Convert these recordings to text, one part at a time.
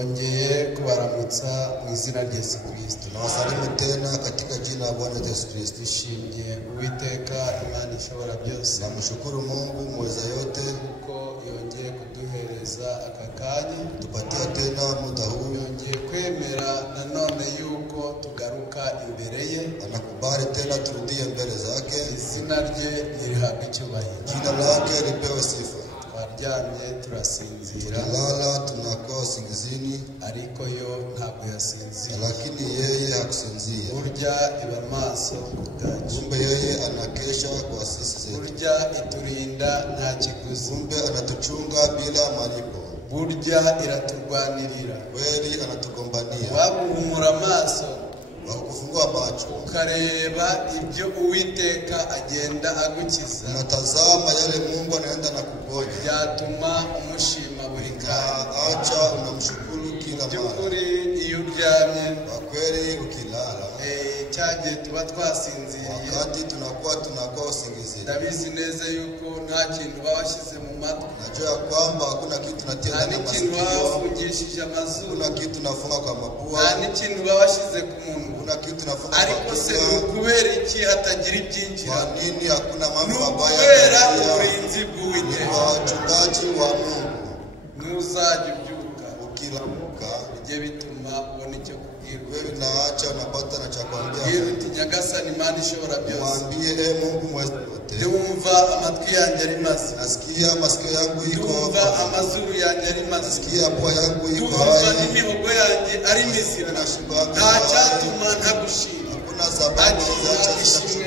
Twongeye kubaramutsa mu izina rya Yesu Kristo. Tunawasalimu tena katika jina la Bwana Yesu Kristo. Ishimye Uwiteka Imana ishobora byose. Namshukuru Mungu mweza yote kuko yongeye kuduhereza aka kanya, tupatia tena muda huu. Yongeye kwemera nanone yuko tugaruka imbere ye. Anakubali tena turudie mbele zake. Izina rye lirihabwe icyubahiro. Jina lake lipewe sifa. Twaryamye turasinzira, tunalala tunakuwa usingizini, ariko yo ntabwo yasinzira, lakini yeye hakusinzia. Burya iba maso kubwacu, kumbe yeye anakesha kwa sisi zetu. Burya iturinda nta kiguzi, kumbe anatuchunga bila malipo. Burya iraturwanirira, kweli anatugombania. waguhumura amaso, wakufungua macho, ukareba ibyo Uwiteka agenda agukiza, unatazama yale Mungu anaenda na kuponya, byatuma umushima buri kanya. Acha unamshukuru kila mara. Byukuri iyo uryamye, kwa kweli ukilala, cyagiye tuba twasinziriye, wakati tunakuwa usingizini, ndabizi neza yuko nta kintu bawashyize mu matwi, najua kwamba hakuna kitu natenda na masikio, bawafungishije amazuru, kuna kitu nafunga kwa mapua, nta n'ikintu bawashyize ku munwa, kuna kitu nafunga ariko kwa se kinywa. kubera iki hatagira ibyinjira? Kwa nini hakuna mambo mabaya? Kubera uburinzi bw'Uwiteka. Wachungaji wa Mungu, ntuzajya ubyuka ukilamuka bijye bituma ubona icyo kubwirwa. wewe naacha unapata na cha kuambia. Bwira uti Nyagasani Imana ishobora byose, mwambie Mungu mweza yote, ndumva amatwi yanjye ari maso, nasikia masikio yangu iko, ndumva amazuru yanjye ari maso, nasikia pua yangu iko ndumva hai, n'imihogo yanjye ari mizima, nta cyatuma ntagushima. hakuna sababu za kushukuru.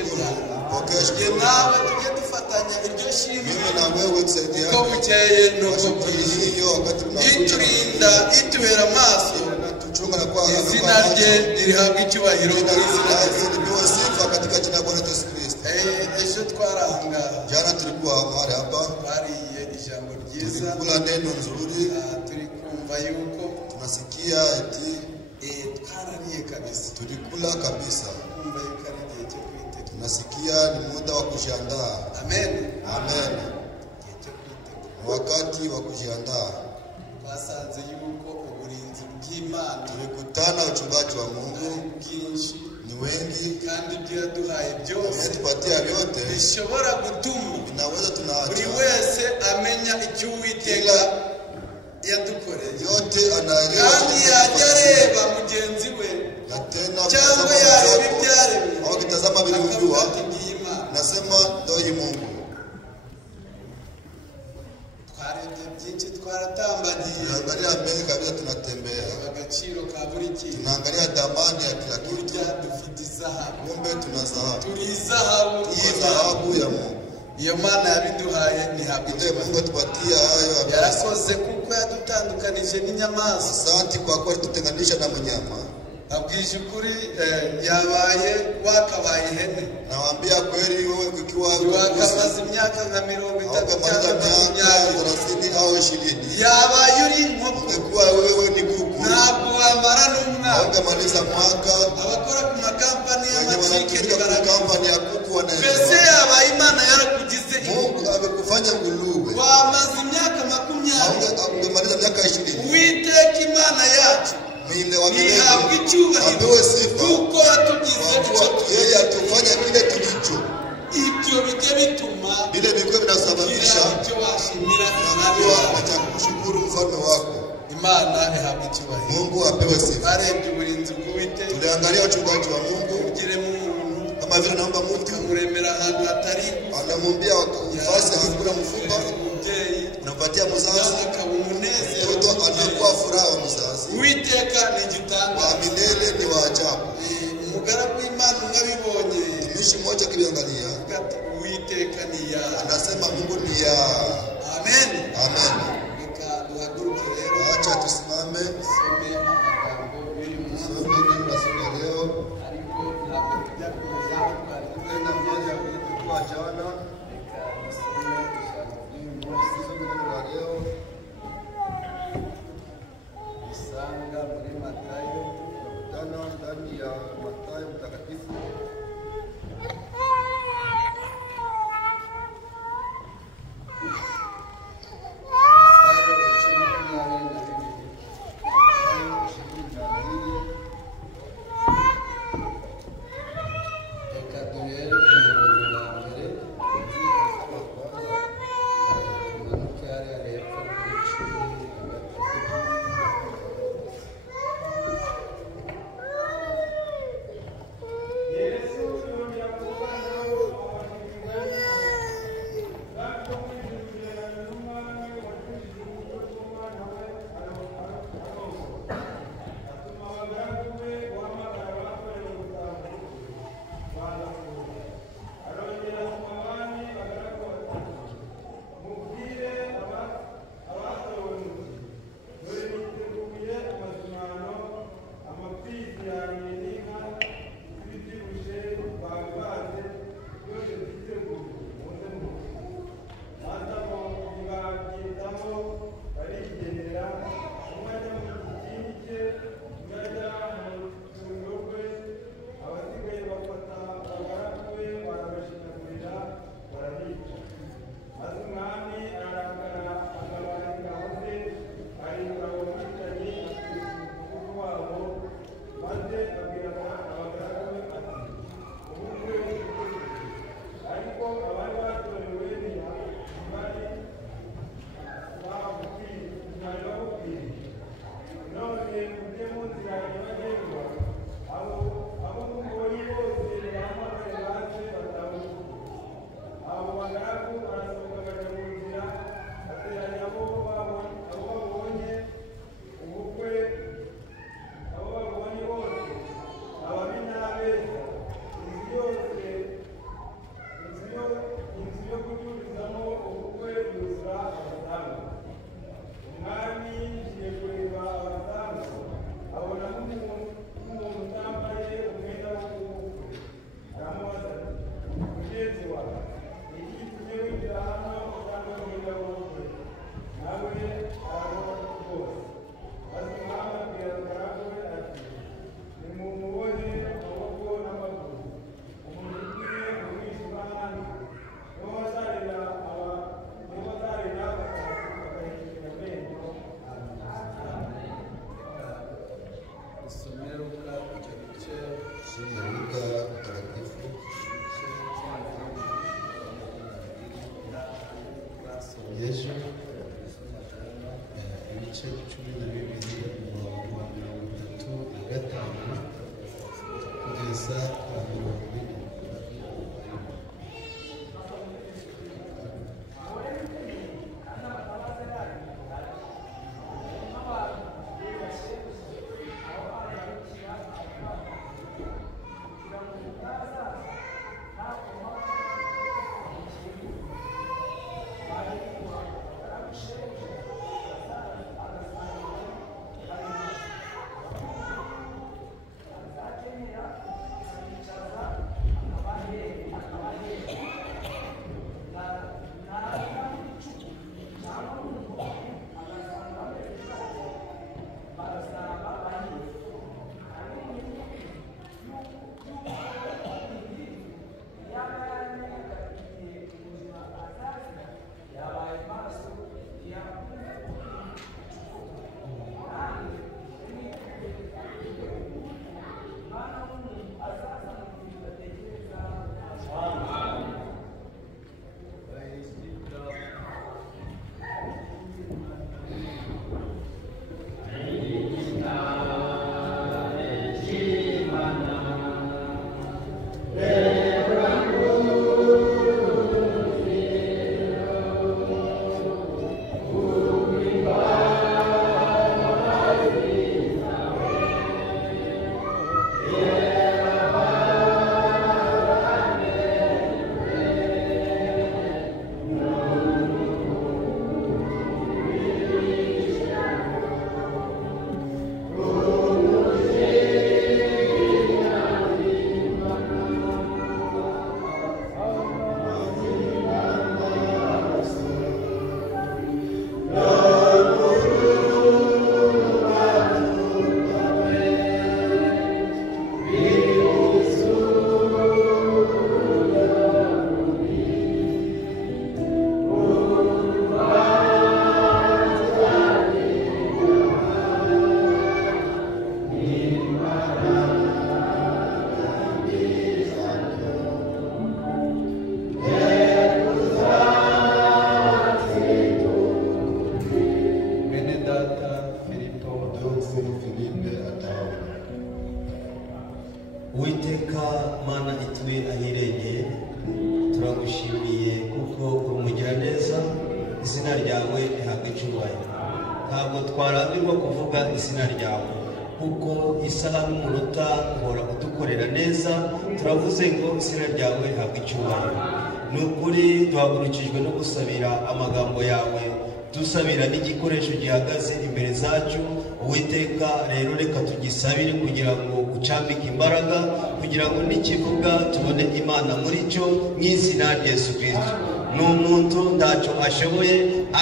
Ye nawe tujye dufatanya iryo shimwe, Mimi na wewe tusaidiane, uko bukeye nuko bwije, hiyo wakati iturinda itubera amaso, tunatuchunga na kwa izina rye lirihabwe icyubahiro. lipewe sifa katika jina la Bwana Yesu Kristo. Ejo twarahangaha, Jana tulikuwa mahali hapa, twariye ijambo ryiza, tulikula neno nzuri, turi kumva yuko tunasikia eti twarariye kabisa, tulikula kabisa, kumva yuko ari igihe cyo kwitegura. tunasikia ni muda wa kujiandaa. Amen. Amen. Igihe cyo kwitegura. Wakati wa kujiandaa, Twasanze yuko uburinzi bw'Imana tulikutana uchungaji wa Mungu ari bwinshi, ni wengi, kandi ibyo yaduhaye byose ametupatia vyote, bishobora gutuma inaweza buri tunaacha wese amenya icyo Uwiteka yadukoreye, yote, anaelewa kandi yajya areba mugenzi we na tena cyangwa yareba ibyaremwe au kitazama vile akavuga ujua, ati ngiyi Imana. nasema ndio hii Mungu. Twarebye byinshi, twaratambagiye, Tunaangalia mbele kabisa, tunatembea, agaciro ka buri kintu, tunaangalia thamani ya kila kitu, burya dufite izahabu, kumbe tunasahau turi izahabu tuko y'Imana. dhahabu ya Mungu. Iyo Mana yabiduhaye ntihabwe Ndio Mungu atupatia hayo. yarakoze kuko yadutandukanije n'inyamaswa. Asante kwa kuwa tutenganisha na mnyama. Abwije ukuri, yabaye wakabaye ihene, Nawaambia kweli, wewe ukiwa wakamaze imyaka nka 30 cyangwa 30 au 20, yabaye uri inkoko, ungekuwa wewe ni kuku, ntabwo wamara n'umwaka. ungemaliza mwaka. Abakora ku makampani Wenye y'amacikeni wanatumika kwa kampani ya kuku mbese wanaelewa. yabaye Imana yarakugize Mungu amekufanya nguluwe, wamaze imyaka 20, ungemaliza miaka 20. Uwiteka Imana yacu Mile wa ntihabwe milele icyubahiro apewe sifa, kuko yatugize kwa kuwa yeye atufanya kile tulicho. ibyo bijye bituma Vile vilikuwa vinasababisha ibyo washimira nakuwa na cha kushukuru mfalme wako. Imana ihabwe icyubahiro. Mungu apewe sifa. Barebye uburinzi bw'Uwiteka, Tuliangalia uchungaji wa Mungu, ugiremo umuntu, kama vile naomba mtu amuremera ahantu hatari, anamwambia ufasi hakuna mfupa, umubyeyi unapatia mzazi, nawe akaba umunezero. mtoto anakuwa furaha wa mzazi. Uwiteka ni Wa igitangaza. milele ni wa ajabu. Umugaragu w'Imana mwabibonye, Mtumishi mmoja akiangalia ati Uwiteka ni ya. anasema Mungu ni ya. Amen. Amen. Reka duhaguruke rero, Acha tusimame, dusome amagambo y'uyu munsi, tusome neno la somo la leo. ariko ntabwo tujya kuza twavuga Tena moja tulikuwa jana, reka dusome ijambo ry'uyu munsi, tusome neno la leo. dusanga muri Matayo Jana ndani ya Mathayo mtakatifu Matayo 10:22. Uwiteka Mana ituye ahirengeye, turagushimiye kuko umugira neza, izina ryawe rihabwa icyubahiro. Ntabwo twarambirwa kuvuga izina ryawe, kuko isaha n'umunota uhora udukorera neza. Turavuze ngo izina ryawe rihabwa icyubahiro. Ni ukuri duhagurukijwe no gusabira amagambo yawe, dusabira n'igikoresho gihagaze imbere zacu. Uwiteka rero reka tugisabire kugira ngo ucambike imbaraga, kugira ngo nikivuga tubone Imana muri cyo, mu izina rya Yesu Kristo. Ni umuntu ntacyo ashoboye,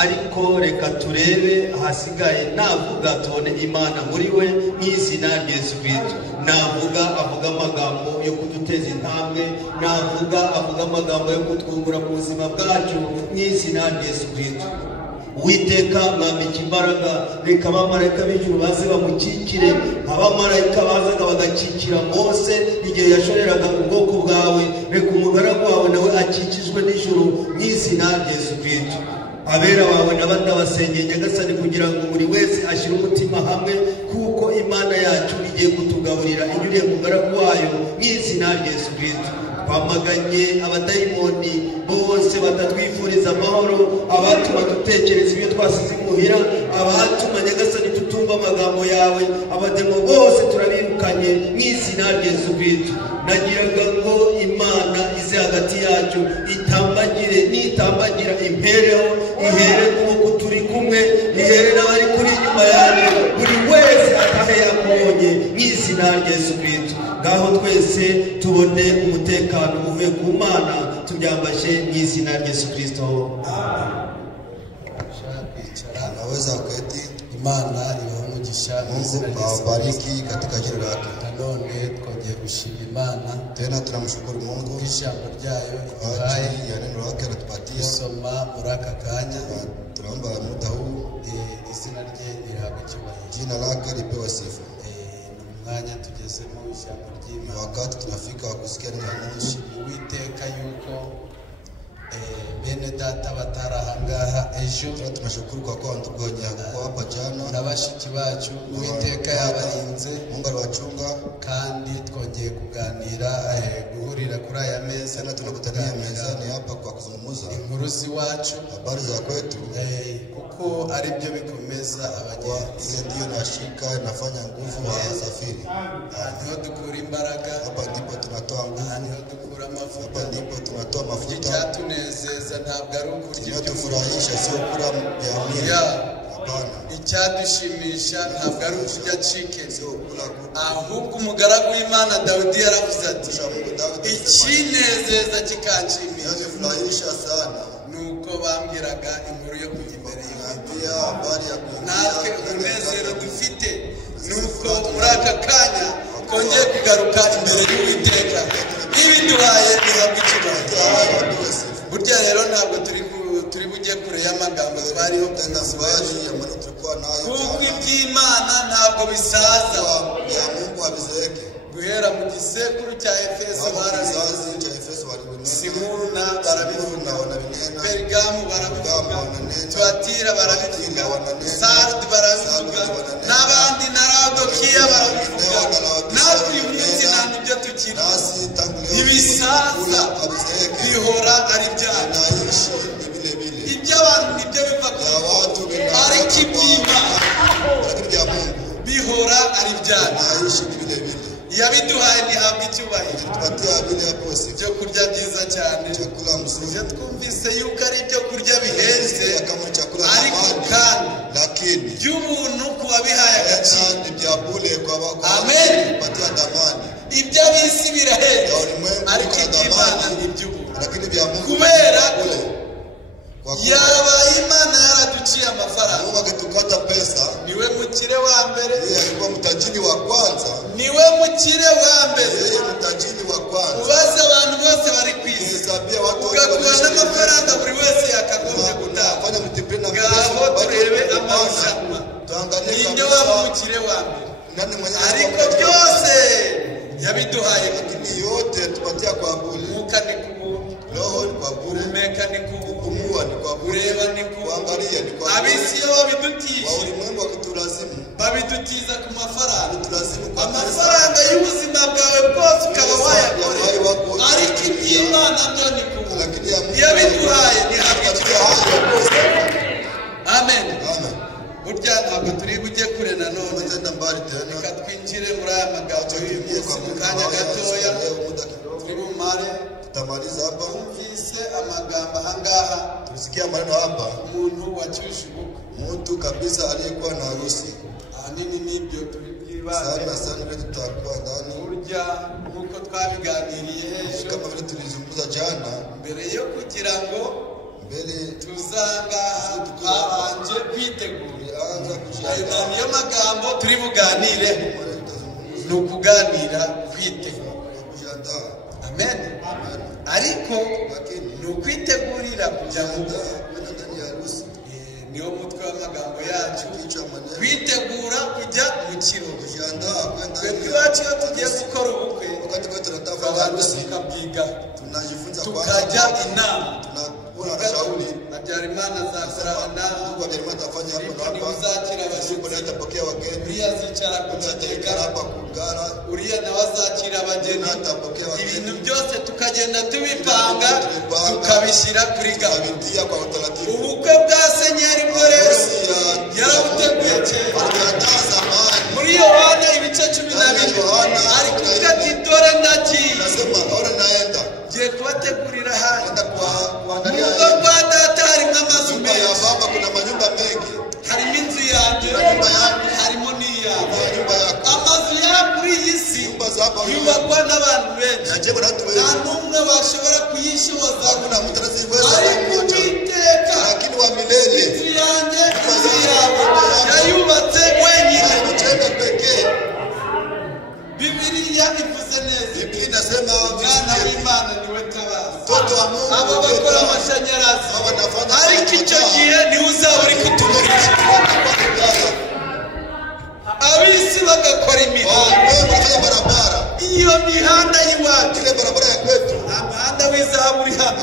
ariko reka turebe ahasigaye. Navuga tubone Imana muri we, mu izina rya Yesu Kristo. Navuga avuga amagambo yo kuduteza intambwe, navuga avuga amagambo yo kutwungura mu buzima bwacu, mu izina rya Yesu Kristo. Uwiteka mwambika imbaraga, reka abamarayika b'ijuru baze bamukikire. Abamarayika bazaga bagakikira Mose igihe yashoreraga ubwoko bwawe, reka umugaragu wawe nawe akikijwe n'ijuru, mu izina rya Yesu Kristo. Abera bawe n'abandabasengeye Nyagasani kugira ngo buri wese ashyire umutima hamwe, kuko Imana yacu igiye kutugaburira inyuriye mu mugaragu wayo, mu izina rya Yesu Kristo. Twamaganye abadayimoni bose batatwifuriza amahoro, abatuma dutekereza ibyo twasize imuhira, abatuma Nyagasani tutumva amagambo yawe. Abademo bose turabirukanye, mu izina rya Yesu Kristo. Nagiraga ngo Imana ize hagati yacu, itambagire, nitambagira impereho, ihere kuko turi kumwe, ihere n'abari kuri inyuma yacu, buri wese atahe yakubonye, mu izina rya Yesu Kristo. Ngaho twese tubone umutekano uvuye ku Mana, tubyambashe mu izina rya Yesu Kristo. Naweza kuketi. Imana ibahe umugisha, Mungu awabariki katika jina lake. Nanone twongeye gushima Imana, Tena tunamshukuru Mungu ijambo ryayo kwa iduhaye ajili ya neno lake anatupatia. isoma muri aka kanya. Tunaomba muda huu Izina rye rihabwa icyubahiro. jina lake lipewe sifa. Ni umwanya tugezemo ijambo Ni ry'Imana. wakati tunafika wa kusikia neno la Mungu. Uwiteka yuko bene data batarahangaha ejo. Tunashukuru kwa kuwa ndugonye kwa hapa jana na bashiki bacu Uwiteka yabarinze Mungu aliwachunga, kandi twongeye kuganira guhurira kuri aya meza na tunakutania mezani hapa kwa kuzungumza inkuru ziwacu, habari za kwetu, kuko ari byo bikomeza abagenzi. ile ndio nashika inafanya nguvu wa wasafiri. Niho dukura imbaraga, Hapa ndipo tunatoa nguvu, niho dukura amavuta. hapa ndipo tunatoa mafuta. Icyatunezeza ntabwo ari ukurya ibyo Kinachofurahisha sio kula ya mwili, hapana. Icyadushimisha ntabwo ari ukurya chicken, Sio kula ahubwo umugaragu w'Imana Dawidi yaravuze ati Mungu. Daudi ikinezeza kikanshimisha kinachofurahisha sana nuko bambwiraga inkuru yo kujya imbere y'Imana. pia habari ya Natwe umunezero dufite nuko muri aka kanya twongeye kugaruka imbere y'Uwiteka n'ibiduhaye bihabwa icyubahiro. Burya rero ntabwo turi bujye kure y'amagambo twariho kuko iby'Imana ntabwo bisaza. Guhera mu gisekuru cya Efeso barabivuga, Simuruna barabivuga, Perigamu barabivuga, Tuatira barabivuga, Sardi barabivuga, n'abandi na Laodikiya barabivuga. Natwe uyu munsi nta n'ibyo tukiri, ibisaza bihora ari byacu. Iby'abantu nibyo biva ku ikoto, ariko iby'Imana bihora ari byacu. Yabiduhaye ntihabwa icyubahiro. Ibyo kurya byiza cyane, ibyo twumvise yuko ari ibyo kurya bihenze, ariko kandi by'ubuntu ku wabihaye agaciro. Amen. Iby'abisi birahenze, ariko iby'Imana ni iby'ubuntu. Kubera ko yabaye Imana yaraduciye amafaranga, niwe mukire wa mbere, niwe mukire wa mbere. Ubaze abantu bose bari ku isi ugakuba n'amafaranga buri wese yakagombye gutanga. Ngaho turebe amarushanwa, ninde waba umukire wa mbere? Ariko byose yabiduhaye. Mwuka ni ku buntu, guhumeka ni ku buntu, kureba ni ku buntu. Ab'isi iyo babidutije babidutiza ku mafaranga, amafaranga y'ubuzima bwawe bwose ukaba wayakorera, ariko iby'Imana byo ni ku buntu. Yabiduhaye ntihabwa icyubahiro. Amen. Burya ntabwo turi bujye kure nanone, reka twinjire muri aya magambo y'uyu munsi mu kanya gatoya. Turi bumare twumvise amagambo ahangaha, umuntu wacyuje ubukwe, mtu kabisa aliyekuwa na harusi. ahanini nibyo turi bwibande. Sana tutakuwa ndani Burya nk'uko twabiganiriye ejo, kama vile tulizungumza jana, mbere yo kugira ngo mbele tuzangaha twabanje kwitegura. tulianza Niyo magambo turi buganire, ni ukuganira kwitegura. Amen. Ariko ni ukwitegurira kujya mu niwo mutwe w'amagambo yacu, kwitegura kujya mu kirori. Twebwe iwacu iyo tugiye gukora ubukwe abantu tukabyiga, tukajya inama. Habyarimana azakorana niwe uzakira abashyitsi, uriya azicara ku kigega, uriya nawe azakira abageni. Ibintu byose tukagenda tubipanga, tukabishyira kuri gahunda. Ubukwe bwa Senyeri bwo rero yarabuteguye kera muri Yohana ibice 12, ariko ati dore ndagiye, ngiye kubategurira hanze. Mu rugo rwa data harimo amazu menshi, harimo inzu yanjye, harimo n'iyawe. Amazu ya muri iyi si yubakwa n'abantu benshi, nta n'umwe bashobora kuyishoza, ariko Uwiteka inzu yanjye, inzu yawe yayubatse wenyine. Bibiliya ivuze neza, umwana w'Imana niwe tabaza. Aba bakora amashanyarazi, ariko icyo gihe niwe uzaba uri kutumurikira. Ab'isi bagakora imihanda, iyo mihanda y'iwacu nta muhanda w'izahabu uri hano,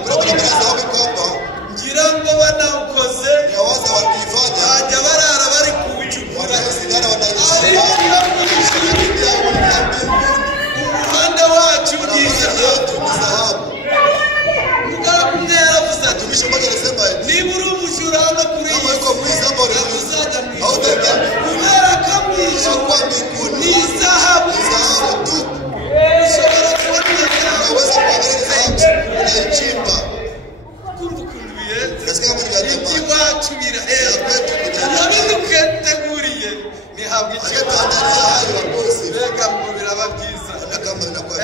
wanaonekana wanaishi umuhanda wacu ugisha yetu ni dhahabu. mugabo umwe yaravuze ati Mtumishi mmoja anasema niba uri umujura hano kuri iyi kama yuko mwizi hapa uzajya mu ijuru hautaingia kubera ko mu ijuru kwa mbinguni ni izahabu ni dhahabu tu. ushobora kubona iyo zahabu Unaweza kuangalia dhahabu unaichimba. kumva ukuntu bihenze Unasikia kama ni vya thamani. iby'iwacu biraheza nabiduketeguriye nihabwa ikibazo Angalia hayo wakosi. mbega ngo biraba byiza Hata kama inakuwa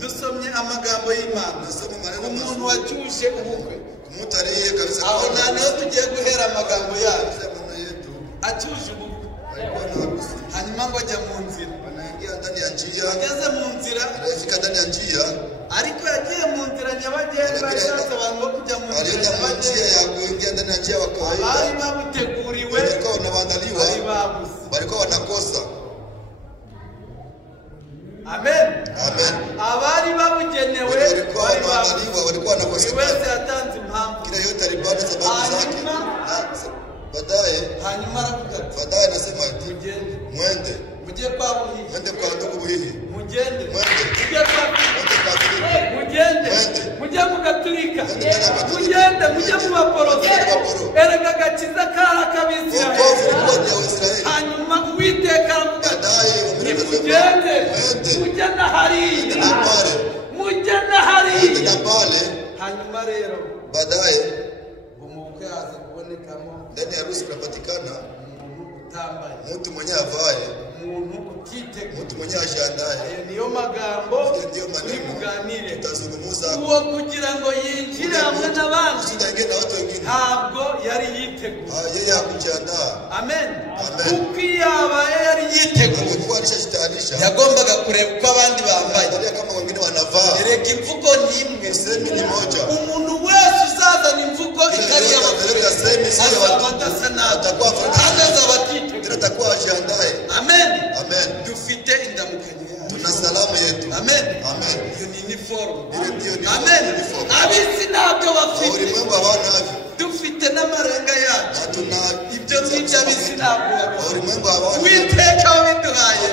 dusomye amagambo y'Imana Dusome maneno umuntu mazuri. wacyuje ubukwe mtu aliye kabisa aho niho tugiye guhera amagambo yacu maneno yetu acyuje ubukwe alikuwa na harusi. hanyuma ngo ajya mu nzira Anaingia ndani ya njia, ageze mu nzira anafika ndani ya njia, ariko yagiye mu nzira nyabagendwa yashatse abantu bo kujya mu nzira alienda mu njia nyabagendwa ya kuingia ndani ya njia wa bari kawaida. babuteguriwe Walikuwa wanaandaliwa, bari babuze walikuwa wanakosa. amen Amen. abari babugenewe Walikuwa bari babuze wanaandaliwa, walikuwa buri wanakosa. wese yatanze impamvu Kila yote alipata sababu zake. Hanyuma? Baadaye hanyuma aravuga ati baadaye anasema ati mugende mwende, mujye kwa buhihi mwende kwa ndugu Buhihi, mugende mwende, mujye kwa mwende kwa Filipi, mugende Mwende. mujye mu gaturika Mwende ndani ya Gatolika. mugende mujye mu baporoso Mwende mu baporo. erega agakiza kari wokovu ak'abisirayeli ulikuwa ni wa Israeli. hanyuma uwiteka aravuga ati Baadaye nimugende mwende, mujye na hariya na pale, mujye na mwende hariya na pale. hanyuma rero Baadaye umukwe haza kubonekamo ndani ya harusi kunapatikana umuntu utambaye mtu mwenye avae, umuntu utiteguye mtu mwenye ajiandaye. ayo niyo magambo Ndio turi maneno buganire tutazungumza uwo kugira ngo yinjire hamwe n'abandi usitaingie na watu wengine. ntabwo yari yiteguye Yeye hakujiandaa, amen Amen. kuko iyo yabaye yari yiteguye alikuwa alishajitayarisha. yagombaga kureba uko abandi bambaye Angalia kama wengine wanavaa, erega imvugo ni imwe semi ni moja. umuntu wese uzazana imvugo itari Ataleta semi sio ya azaba watu, adasa nabi atakuwa kandi afanye, azaba atiteguye tena atakuwa ajiandae. amen Amen. dufite indamukanyo yacu Tuna salama yetu. amen Amen. iyo ni iniforume Ile ndio ni amen uniform. abisi ntabyo bafite Ulimwengu hawana hivyo. dufite n'amarenga yacu Na tuna ibyo ngibyo abisi ntabwo babifite ulimwengu hawana. uwiteka wabiduhaye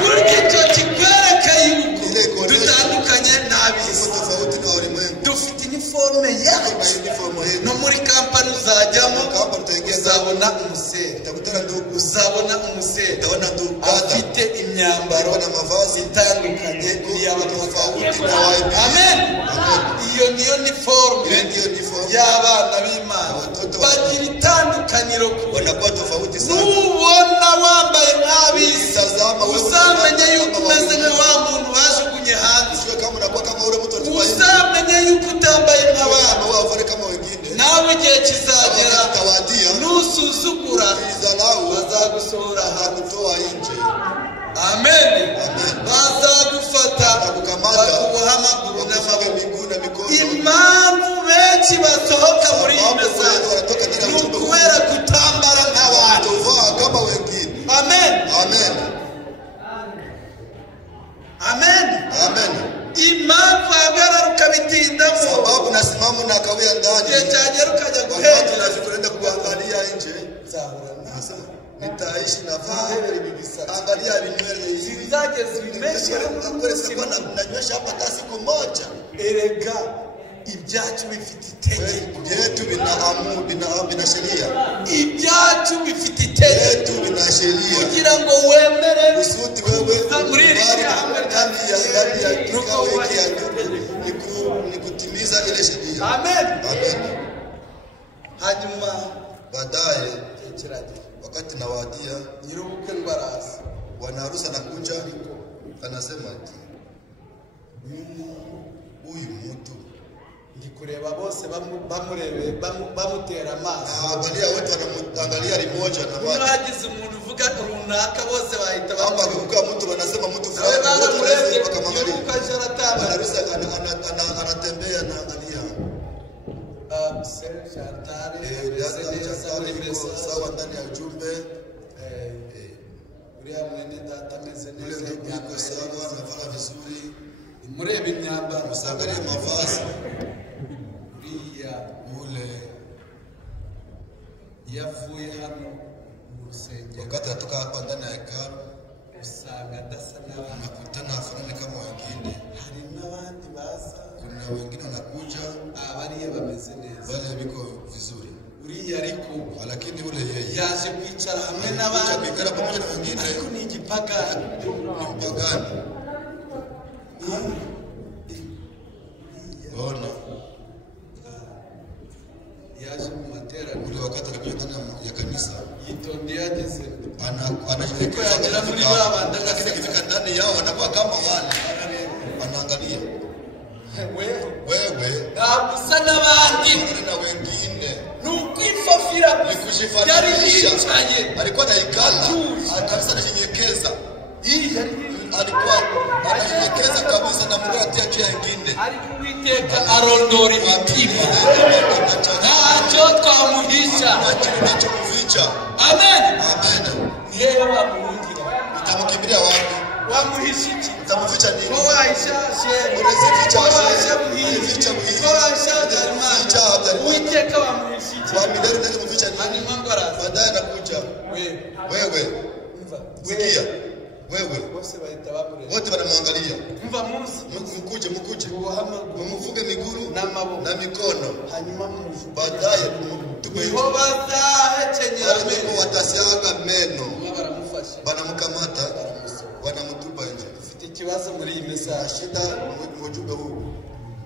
burya icyo kikwereka yuko dutandukanye n'abisi Iko tofauti na ulimwengu. dufite iniforume yacu Kuna uniform yetu. no muri kampani uzajyamo Kama tutaingia uzabona umuseri utakutana ndugu, uzabona umuseri utaona ndugu dada afite imyambaro na mavazi itandukanye n'iy'abatwakazi tofauti na wao. amen iyo niyo niforume Ile ndio uniform. y'abana b'imana bagira itandukaniro ku Wanakuwa tofauti sana. nubona wambaye nk'abisi Tazama wewe uzamenye yuko umeze nka wa muntu bajugunye hanze Usiwe kama unakuwa kama ule mtu atuwa nje. uzamenye yuko utambaye nk'abana Kama wewe ufanye kama wengine. nawe igihe kizagera Tawadia. nusuzugura Izalau bazagusohora hanze hakutoa nje. amen Amen. bazagufata Bakukamata. bakuboha amaguru Wakufunga n'amaboko miguu na mikono. impamvu benshi basohoka muri iyi Sababu mesaje wengi wanatoka ndani ya ni ujumbe huu. ukubera kutambara nk'abandi Tovaa kama wengine. amen Amen. amen Amen. impamvu ahagarara ukabitindamo Sababu nasimama na kawia ndani. igihe cyagera ukajya Wakati guhengera nafikiria kuangalia nje. nzahura nawe Sasa nitaishi na vaa. Nzahebera ibi bisatsi Angalia vinywele hivi. zizageza ibimeshi Nanywesha hapa hata siku moja. erega ibyacu bifite itegeko Vyetu vina sheria. ibyacu bifite itegeko Vyetu vina sheria. kugira ngo wemere Kusudi wewe muri iri kubali shyamba ndani ya kikao hiki ya ndugu ni kutimiza ile sheria. amen Amen. hanyuma Baadaye igihe kiragera wakati nawadia, nyir'ubukwe ngo araza bwana harusi anakuja, anasema ati huyu mtu ndi kureba bose bamurebe bamutera amaso angalia, wote wanaangalia limoja na iyo macho. hagize umuntu uvuga runaka bose bahita Kama akivuka mtu wanasema mtu nawe fulani, wote baramurebye wanasema wakamwangalia. yuko aje Bwana aratanga harusi anatembea na angalia. Chantal Dada yuko sawa ndani ya ujumbe. uriya mwene data ameze Yule neza ndugu yuko sawa, anafanya vizuri. mureba imyambaro Usiangalie mavazi. uriya Yule yavuye hano wakati natoka hapa ndani ya hekalu usanga adasa n'abandi, nakutana hafanani kama wengine. hari n'abandi baza, Kuna wengine wanakuja bariya bameze neza, wale biko vizuri, uriya ariko lakini ule yeye yaje kwicara hamwe n'abandi, bikara pamoja na wengine ariko ni igipagani. ni mpagani. Ona yaje mu materaniro, ule wakati alikuja ndani ya kanisa yitondeye ageze, anajikeka yagera muri babandi lakini akifika ndani yao wanakuwa kama wale wanaangalia wewe ntabwo usa n'abandi, na wengine ni ukwifafira yari kujifananisha. yicaye, Alikuwa anaikala kabisa, anajinyenyekeza, alikuwa anajinyenyekeza kabisa na Mungu atia juu ya wengine. ariko Uwiteka arondora imitima, ntacyo twamuhisha. Tunachomuficha. Amen. Amen. Yeye wamuhungira, Utamkimbilia wapi? wamuhisha iki? Utamficha nini? Ko wahisha shehe, Unazificha ko wahisha shehe, buhiri, unazificha buhiri, ko wahisha Habyarimana. unazificha Habyarimana. Uwiteka wamuhisha iki? Kwa milele ndio kumficha nini? Hanyuma ngo araza, Baadaye anakuja. Wewe umva, sikia, wewe bose bahita bamureba, wote wanamwangalia. umva munsi, Mkuje ubuhama mumuvuge miguru n'amaboko, na mikono, hanyuma mumujugunye, baadaye tupe niho bazahekenyera wale amenyo, watasiaga meno, baramufasha, wanamkamata wanamtupa nje. dufite ikibazo muri iyi mesaje, Shida mujumbe huu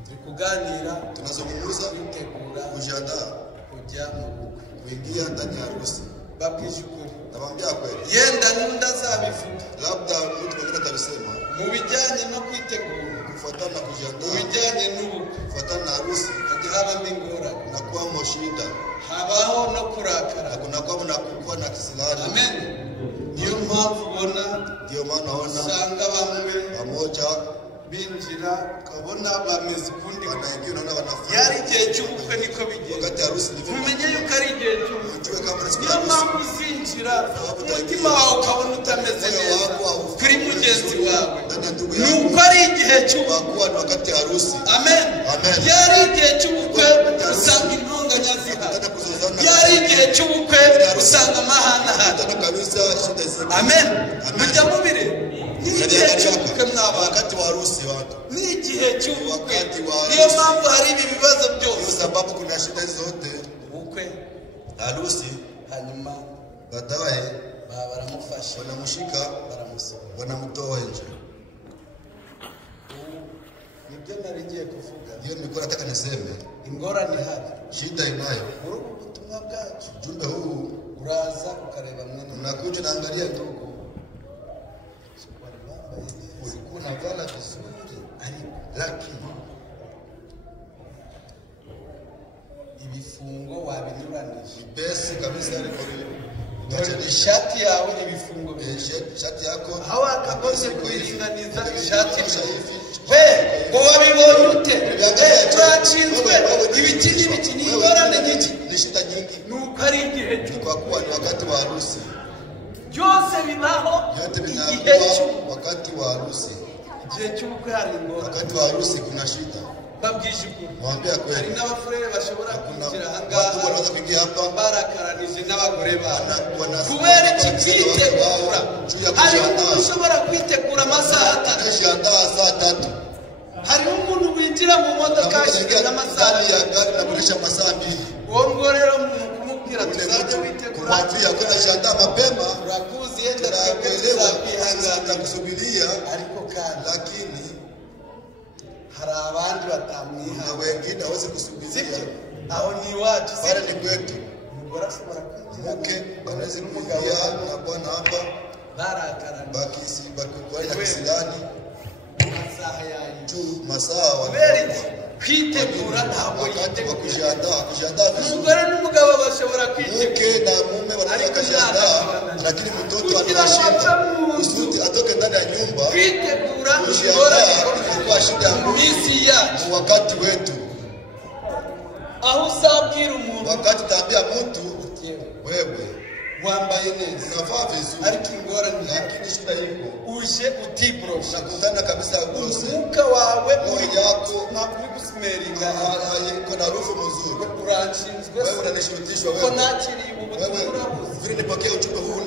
turi kuganira, tunazungumza twitegura kujiandaa kujya mu bukwe. kuingia ndani ya harusi. Babwije ukuri, Nawaambia kweli, yenda n'undi azabivuga labda mtu mwingine atasema mu bijyanye no kwitegura, kufuatana na mu kujiandaa, bijyanye n'ubukwe, kufuatana na harusi hajya habamo ingorane, na kuwamo shida habaho no kurakara. na kuna kwamo na kukuwa na kisilani. Amen. Niyo mpamvu ubona Ndio maana naona usanga bamwe pamoja binjira ukabona bameze ukundi. wanaingia, naona wanafanya Yari igihe cy'ubukwe niko bigenda, wakati harusi ni mumenye yuko ari igihe cy'ubukwe. ujue kama ni siku Niyo ya harusi. mpamvu uzinjira umutima wawe ukabona utameze neza kuri mugenzi wawe, Ndani ya ndugu ni yako uko ari igihe cy'ubukwe. wakuwa ni wakati harusi. Amen. Amen. Yari igihe cy'ubukwe usanga intonganya zihari, Tena kuzozana yari igihe cy'ubukwe usanga amahanahana. tena kabisa shida ziko. Amen. Mujya mubire, ni igihe cy'ubukwe mwaba, Wakati wa harusi watu. ni igihe cy'ubukwe. Wakati wa harusi. Niyo mpamvu hari ibi bibazo Kwa byose. sababu kuna shida zote. Ubukwe Harusi hanyuma baadaye baramufasha, wanamshika baramusohora. wanamtoa nje. Nibyo nari ngiye kuvuga, Ndio nilikuwa nataka niseme, ingorane ihari shida inayo. muri ubu butumwa bwacu. Ujumbe huu Uraza ukareba mwene unakuja naangalia ndugu, wari bambaye neza, ulikuwa unavala vizuri, lakini ibifungo wabinyuranije, besi kabisa ariko ishati yawe ibifungo shati yako aho wakagombye kuyiringaniza ishati hivi. ngo wabibonye ute? Turashinzwe ibiki n'ibiki, ni ingorane nyinshi, Ni shida nyingi ni uko ari igihe kwa kuwa ni wakati wa harusi. byose bibaho. Yote Igihe vinakuwa wakati wa harusi. igihe cy'ubukwe hari ingorane. Wakati wa harusi kuna shida. Babwije ukuri, Mwambia hari kweli. n'abafurere bashobora Kuna kwinjira watu ahangaha wanaweza kuingia hapa barakaranije n'abagore babo wana kubera iki kwitegura. Hari umuntu ushobora kwitegura amasaha atatu, anajiandaa saa 3. hari umuntu winjira mu modoka hashize n'amasaha ndani ya abiri. gari na kuendesha masaa 2. Uwo nguwo rero mu kumubwira tuzajya witegura, Kumwambia kwenda jiandaa mapema, urakuzi yenda tunaelewa twihangana, atakusubiria, ariko kandi lakini hari abandi na batamwiha, wengine hawezi sibyo? kusubiria. Aho ni iwacu, Pale sibyo? ni kwetu. Umugore ashobora kwinjira Mke anaweza n'umugabo kuingia na bwana hapa barakarana bakikuwa na kisilani amasaha yayo juu masaa kubera iki kwitegura ntabwo wakati wa yiteguye. kujiandaa vizuri. Umugore n'umugabo bashobora kwitegura, Mke na mume wanaweza kujiandaa, lakini mtoto kugira ngo anawashinda ave mu nzu. kusudi atoke ndani ya nyumba. Kwitegura ingorane Kujiandaa ilikuwa shida mu minsi yacu, mu wakati wetu. aho usabwira umuntu Wakati taambia mtu wewe wambaye neza unavaa vizuri, ariko ingorane lakini shida iko uje utibrosha, nakutana kabisa gose umwuka wawe moyo yako ntabwo uri gusimeringana. iko na harufu mzuri. Uranshinzwe Wewe unanishurutishwa ko wewe. nakiriye ubu butumwa Wewe urabuze. vile nipokea ujumbe huu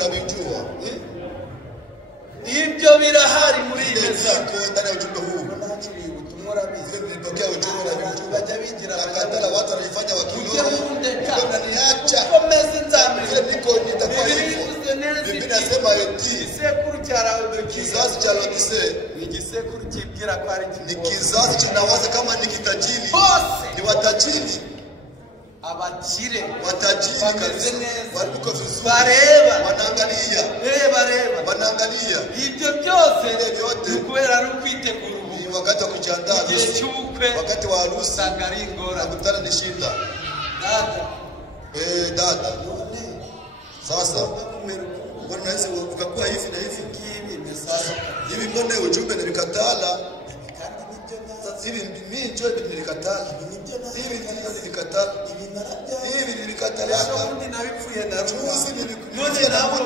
birahari muri iyi meza ndani ya ujumbe huu nakiriye ubutumwa urabizi nilipokea ujumbe na bajya bigira nakatala watu wanafanya ujye wakiroho mundeka unaniacha ukomeze nzamenya vile niko nitakuwa Biblia hivyo ivuze neza Biblia iti, inasema eti igisekuru cya Laodikiya kizazi cha Laodice ni igisekuru kibwira ko ari ni kizazi kinawaza kama ni kitajiri bose ni watajiri abakire watajiri bameze kabisa neza waliko vizuri bareba wanaangalia bareba wanaangalia ibyo byose Vile vyote ni kubera ari ukwitegura ubu ni wakati wa kujiandaa igihe harusi cy'ubukwe wakati wa harusi usanga ari ingorane nakutana ni shida dada dada none sasa kumera mbona naweza ukakuwa hivi na hivi ngibi mesasa hivi mbona ujumbe nilikatala kandi nibyo naza sasa hivi mimi njoo nilikatala nibyo naza hivi nilikatala ibi narabya hivi nilikatala ejo bundi nabipfuye na ruba juzi none nilikuja nawe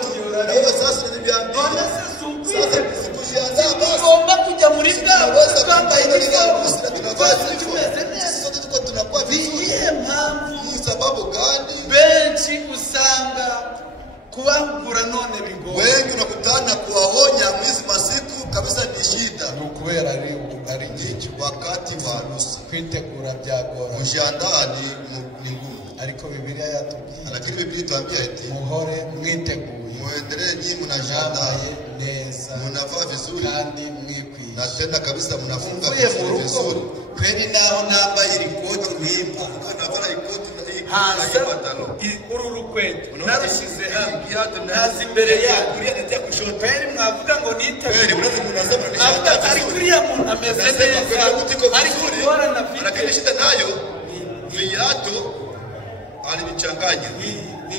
na wewe sasa niliambia none se sasa sukwiye sikujiandaa basi ugomba kujya muri bwa tunaweza twambaye kuenda ile harusi ibisabu na tunavaa twese tumeze sisi neza sote tuko tunakuwa vizuri niyihe mpamvu ni sababu gani benshi usanga kubahugura none bigoye wengi unakutana kuwaonya mwizi masiku kabisa ni shida ni ukubera ari ngicyo wakati wa harusi kwitegura byagora kujiandaa ni ngumu ariko bibiliya yatubwiye lakini Biblia tuambia eti muhore mwiteguye muendelee nyinyi mnajiandaa mwambaye neza mnavaa vizuri kandi mwikwiye na tena kabisa mnafunga mvuye mu vizuri vizuri rugo kweri naho nambaye iri koti mwimba unavaa ikoti na hii hanze patalo uru rukweto narushize hamwe nazi imbere yawe kweri mwavuga ngo kweli nitegure unasema ni avuga ari kuriya muntu ameze neza ariko ubora na lakini fite shida nayo viatu alinichanganya ni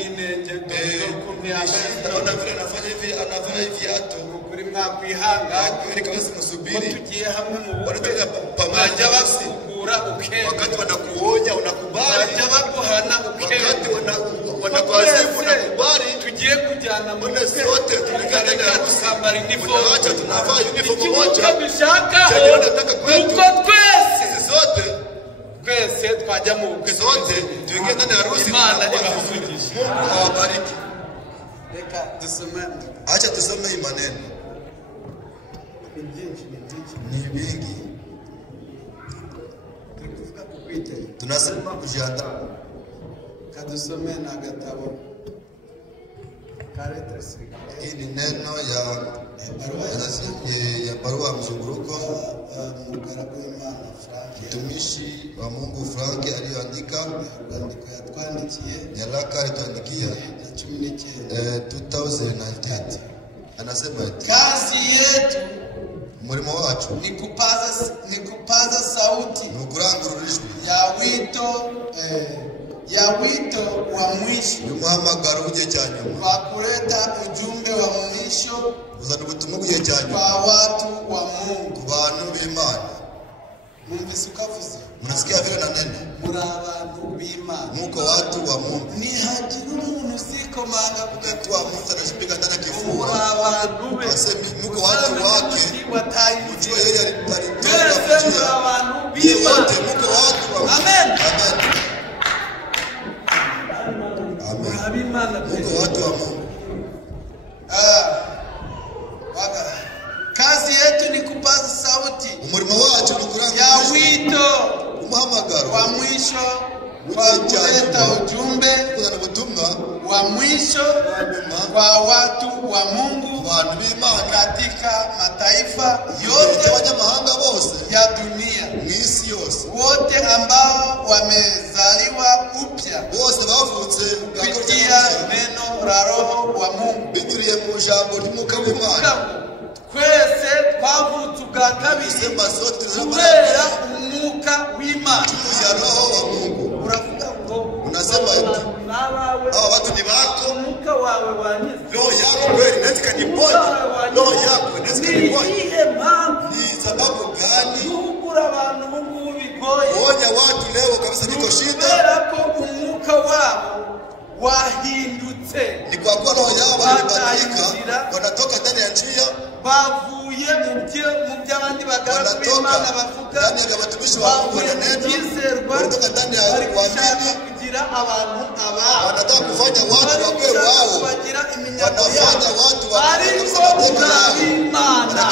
inenge dokuntu yambaye naona vile anafanya hivi anavaa hivi viatu kuri mwakwihangana kweli kabisa ko msubiri tugiye hamwe mu bukwe wanataka pamoja bajya basukura ukenda wakati wanakuonya unakubali bajya baguhana ukenda wakati wanakuazifu unakubali tugiye kujyana mu mbona bukwe sote tulingana na harusi tukambara uniform unaacha tunavaa uniform ikibuga moja bishakaho Ndio nataka kwetu. nuko twese sisi sote twese twajya mu bukwe sote tuingie ndani ya harusi Imana tunakuwa ibavugishe. vizuri. Mungu awabariki reka dusome acha tusome hii maneno ni vingi turi kuvuga ku kwitegura tunasema kujiandaa kadusome na gatabo karetre sirikare hii ni neno ya barua ya mzunguruko mugaragu w'Imana Frank mtumishi wa Mungu Frank aliyoandika urwandiko yatwandikiye nyaraka alituandikia na 19 2010 anasema eti kazi yetu murimo wacu ni kupaza sauti ni ukurangurura ijwi ya wito wa mwisho y'umuhamagaro w'igihe cya nyuma kwa kuleta ujumbe wa mwisho kuzana ubutumwa bw'igihe cya nyuma kwa watu wa Mungu. ku bantu b'Imana Mwumvise ukavuze mnasikia vile na neno muri abantu b'Imana muko watu wa Mungu nihagira umuntu usikomanga kwa mtu anashipika ndani ya muri kifua abantu be asemi muko watu wake watayinjira ujue yeye alitoka mwese muri kujia abantu wote b'Imana. muko watu wa Amen. Amen Muri Amen ab'Imana muko watu wa Mungu kazi yetu ni kupaza sauti umurimo wacu ni ya kurangurura wito umuhamagaro wa mwisho kwa kuleta ujumbe kuzana ubutumwa wa mwisho nyuma kwa watu wa Mungu ku bantu b'Imana katika mataifa yote yote abanyamahanga bose ya dunia, mu isi yose wote ambao wamezaliwa upya bose bavutse kupitia neno la Roho wa Mungu. binyuriye mu ijambo ry'umwuka w'Imana Twese twavutse ubwa kabiri sema sote kubera umwuka w'Imana. ya roho wa Mungu Uravuga ngo unasema eti nabawe hawa watu ni wako umwuka wawe wanyuze roho yako kweli inaweza kaniponya roho yako inaweza kaniponya niyihe mpamvu ni sababu gani guhugura abantu ubu ngubu bigoye kuonya watu leo kabisa niko shida kubera ko umwuka wabo wahindutse ni kwa kuwa roho yao ilibadilika wanatoka ndani ya njia bavuye mu by'abandi bagaragu b'Imana bavuga ndani ya watumishi wa Mungu wananena wanatoka ndani ya kuamini kugira abantu ababo wanataka kufanya watu wakwe wao bagira iminyago wanafanya yabo watu ariko murab'Imana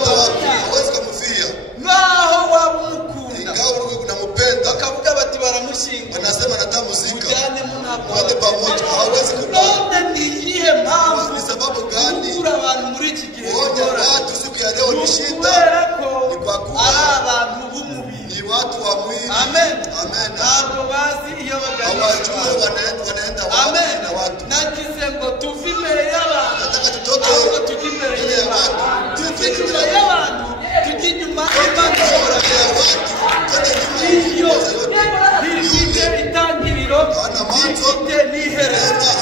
mtoto wake hawezi kumfia. Naho waba umukunda Ingawa unampenda, bakavuga bati baramushinga wanasema natamuzika. ujyane mu ntabwo Wote pamoja hawezi kubali. none ni iyihe mpamvu Ni sababu gani gukura abantu muri iki gihe wote bigora? watu siku ya leo ni shida? Kubera ko Ni kwa kuwa ari abantu b'umubiri. ni watu wa mwili. Amen. Amen. Ntabwo bazi iyo Hawajui baganisha. wanaenda Amen. na watu. Nagize ngo tuve imbere y'abantu Nataka tutoke ahubwo tujye imbere mbele ya y'abantu. watu. Tuve inyuma y'abantu tujye inyuma y'Imana ishobora iyo ntifite itangiriro ntifite n'iherezo.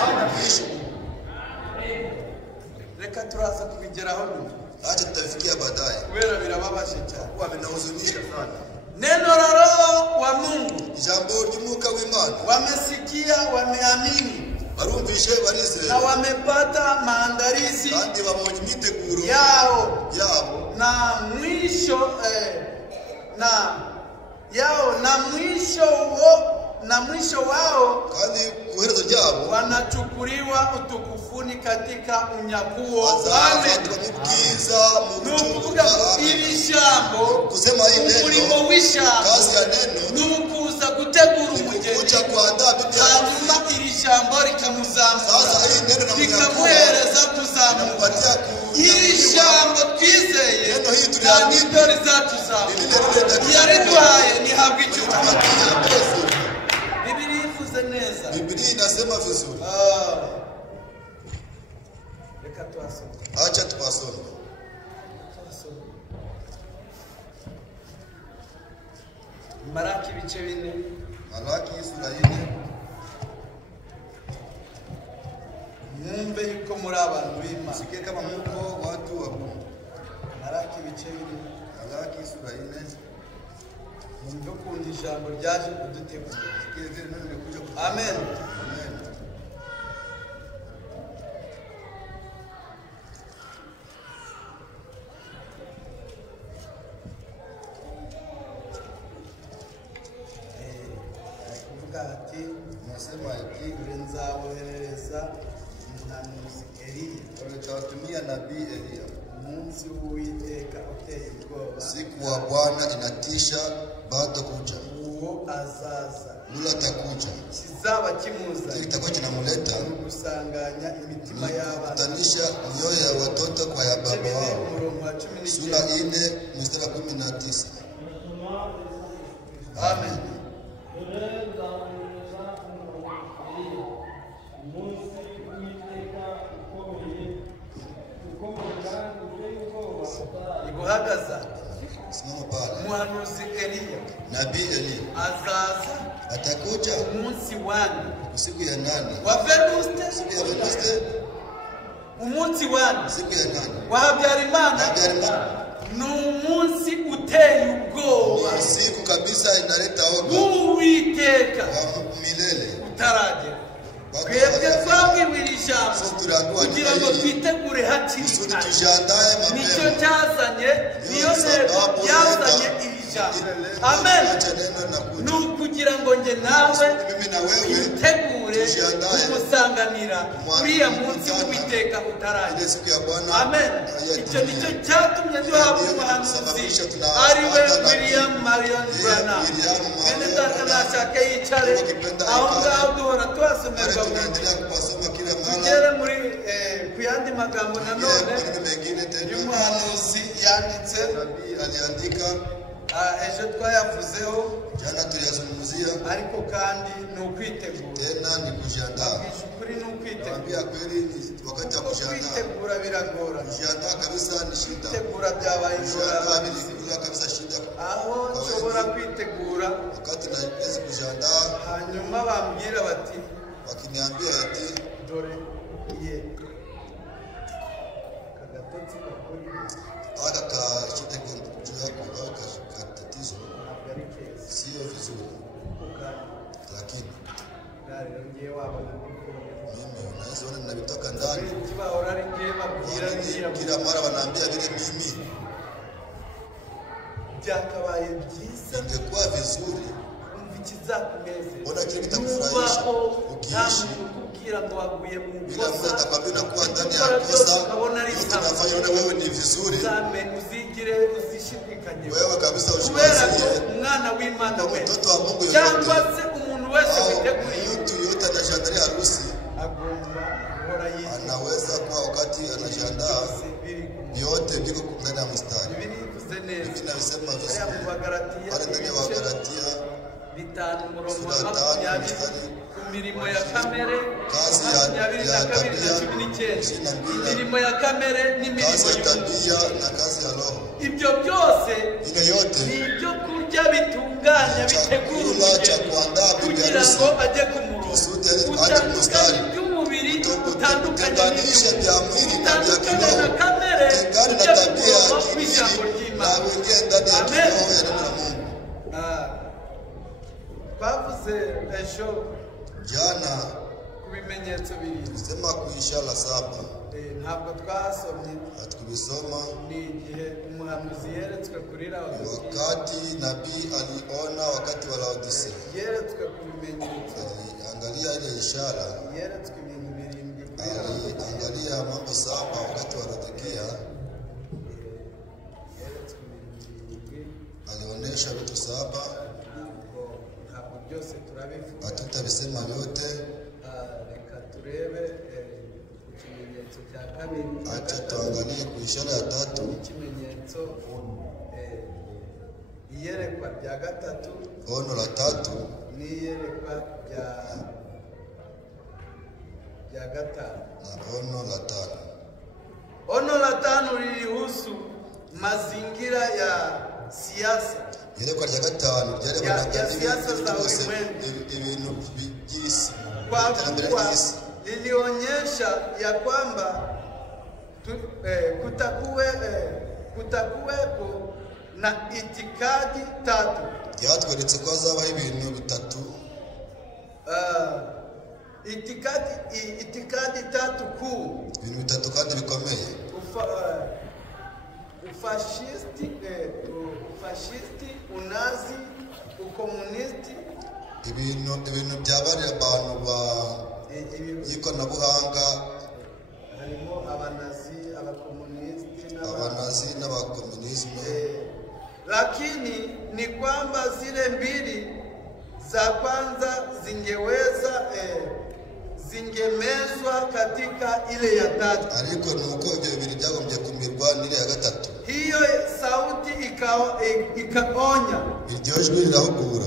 Reka turaza kubigeraho nyuma Acha tutafikia baadaye. kubera birababaje cyane. Kwa vinahuzunisha sana. Neno la Roho wa Mungu Jambo ry'umwuka w'Imana. wamesikia, wameamini Barumvishe na barizera. wamepata maandalizi Kandi babonye imyiteguro yao yabo. na mwisho na mwisho wao Kandi kuherezo ryabo wanachukuliwa utukufuni katika unyakuo. Amen. bazafatwa mu bwiza mu Ni ukuvuga ngo iri jambo, kusema hii umurimo neno, w'ijambo kazi ya neno ni ukuza gutegura ni umugeni, kukuja kuandaa bibi hanyuma harusi. iri jambo rikamuzamura, Sasa hii neno na rikamuhereza kuzamuka. kumpatia Iri jambo twizeye Neno hii nta tuliamini. nibyo rizatuzamura. Lile lile Yariduhaye ntihabwa icyubahiro. tunapatia pesa. Biblia ivuze neza. Biblia inasema vizuri. Reka tuhasome. Acha tupasome. Maraki ibice 4. Malaki sura 4. Mwumve yuko muri abantu b'Imana. Sikie kama mko watu wa Mungu. Maraki ibice 4. Malaki sura 4. Mwumve ukuntu ijambo ryaje kudutegura. Sikie vile neno limekuja Amen. Amen. Kuvuga ati Nasema hiki dore nzaboherereza umuhanuzi Eliya tutawatumia nabii Elia. umunsi w'Uwiteka uteye ubwoba. Siku wa Bwana inatisha bado kuja. Uwo azaza Yule atakuja. kizaba kimuzanye Kile kitakuwa kinamleta ni ugusanganya imitima y'abana. kutanisha mioyo ya watoto kwa ya baba wao. Umurongo wa 19. Sura 4 mstari 19. Amen. Iguhagaza Simama pale. umuhanuzi Eliya Nabii Elia azaza atakuja umunsi wani siku ya 8. wa Venuste, Siku ya Wednesday, umunsi wani siku ya 8. wa Habyarimana. Habyarimana. Ni umunsi uteye ubwoba Ni siku kabisa inaleta oga w'Uwiteka wa milele. utaragera. Twebwe twabwiwe iri jambo Sisi tunaambiwa kugira ngo nini? twitegure hakiri Kusudi kare. tujiandae Nicyo mapema. cyazanye, niyo ntego yazanye iri jambo. Amen. Acha neno linakuja. Ni ukugira ngo njye nawe Mimi na wewe twitegure tujiandae kumusanganira uriya munsi w'Uwiteka utaragera. ile siku ya Bwana. Amen. Icyo nicyo cyatumye duhabwa umuhanuzi ari we William Marion Branham. Bene data nashake yicare aho ngaho duhora tuhasomerwa buri gihe. Tunaendelea kupasoma kila mara. Tugere muri ku yandi magambo nanone Maneno mengine tena. y'umuhanuzi yanditse, Nabii aliandika ejo twayavuzeho, jana tuliyazungumzia, ariko kandi ni ukwitegura. tena ni kujiandaa. Ukuri ni ukwitegura. Naambia kweli ni wakati wa kujiandaa. Kwitegura biragora. Kujiandaa kabisa ni shida. Kwitegura byabaye Kujiandaa ingorabahizi. ni kabisa shida. Aho nshobora kwitegura Wakati naweza kujiandaa, hanyuma bambwira bati wakiniambia ati dore ye kagatotsi kakuri aka ka shida juu yako au ka tatizo ntabwo ari keza sio vizuri, kuko lakini rero ngiye wabona mimi unaweza ona ninavitoka ndani. benshi bahora ari ngiye babwira ngira Kila mara wanaambia vile mimi, byakabaye byiza ingekuwa vizuri umva ikizakunezeza. Mbona kile kitakufurahisha Nubaho nta ukiishi muntu ukubwira ngo waguye mu bila mtu kosa atakwambia unakuwa ndani ya ukora byose kosa, ukabona ari yote sawa. unafanya una wewe ni vizuri, Uzigere ntugire uzishidikanye wewe kabisa kubera ko ushibazie umwana w'Imana we mtoto wa Mungu cyangwa yoyote se umuntu wese au witeguriye mtu yote anajiandalia harusi agomba guhora yitwa anaweza kuwa wakati anajiandaa vyote viko ndani ya mstari. bivuze neza Biblia inasema hariya mu Bagalatiya pale ndani ya Wagalatia 5:20 ku mirimo ya kamere kazi ya tabia imirimo ya kamere n'imirimo kazi ya y'umubiri tabia na kazi ya roho. ibyo byose Ile yote ni ibyo kurya bitunganya bitegura cha kuandaa bibi kugira harusi ngo ajye ku murongo utandukanye by'umubiri utandukanye vya mwili na vya utandukanye na kiroho kamere tengane na ujye ku tabia ya murongo w'ijambo kimwili na ry'Imana. uingie ndani ya Amen. kiroho ya neno la Mungu. Bavuze ejo Jana ku bimenyetso birindwi sema kuishara 7 ntabwo twasomye hatukubisoma ni igihe umuhanuzi yeretswe kuri Laodikiya wakati nabii aliona wakati wa Laodikia yeretswe ku bimenyetso aliangalia ile ishara yeretswe ibintu birindwi kuri Laodikiya aliangalia mambo 7 wakati wa Laodikia yeretswe ibintu birindwi alionyesha vitu 7 ntabwo byose turabivuga hatutabisema vyote reka turebe ikimenyetso cya kabiri acha tuangalie ku ishara ya 3 ikimenyetso iyerekwa rya gatatu ono la 3 n'iyerekwa rya gatanu na ono la 5 ono la tano lilihusu mazingira ya siasa iyerekwa rya 5 ya siasa za ulimwengu ibintu by'isi kwa kuwa lilionyesha ya kwamba kutakuwepo na itikadi tatu. Byatweretse ko hazabaho ibintu bitatu itikadi tatu kuu, ibintu bitatu kandi bikomeye ufashisti, unazi, ukomunisti. ibintu byabarira abantu ba y'ikoranabuhanga harimo abanazi, abanazi n'abakomunisme. Lakini ni kwamba zile mbili za kwanza zingemezwa katika ile ya tatu. Ariko nuko ibyo bibiri byagombye kumirwa n'ile ya gatatu. Hiyo sauti ikaonya, iryo jwi rirahugura,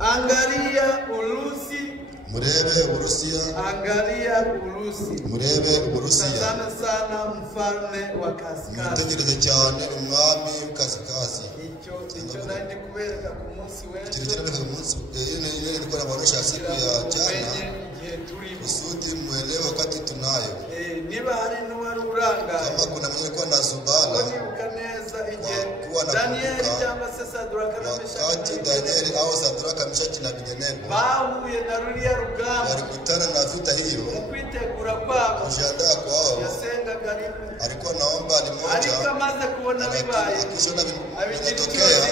angalia Urusi, murebe Urusiya, angalia Urusi, murebe Urusiya, sana mfalme wa kaskazini, mutegereze cyane umwami w'ikaskazi. Icyo nandi kubereka ku munsi w'ejo, kirikirana ku munsi yene nikora barusha siku ya jana kusudi muelewe wakati tunayo. Niba hari n'uwari uranga kama kuna mwenye kwa nasubala ukaneza igihe Danieli cyangwa se Sadraka na Meshaki, wakati Danieli au Sadraka Meshaki na Abednego bahuye na ruriya rugamba, walikutana na vita hiyo, kwitegura kwabo, kujiandaa kwao, yasengaga alikuwa naomba limoja, ariko amaze kubona bibaye akishona vinatokea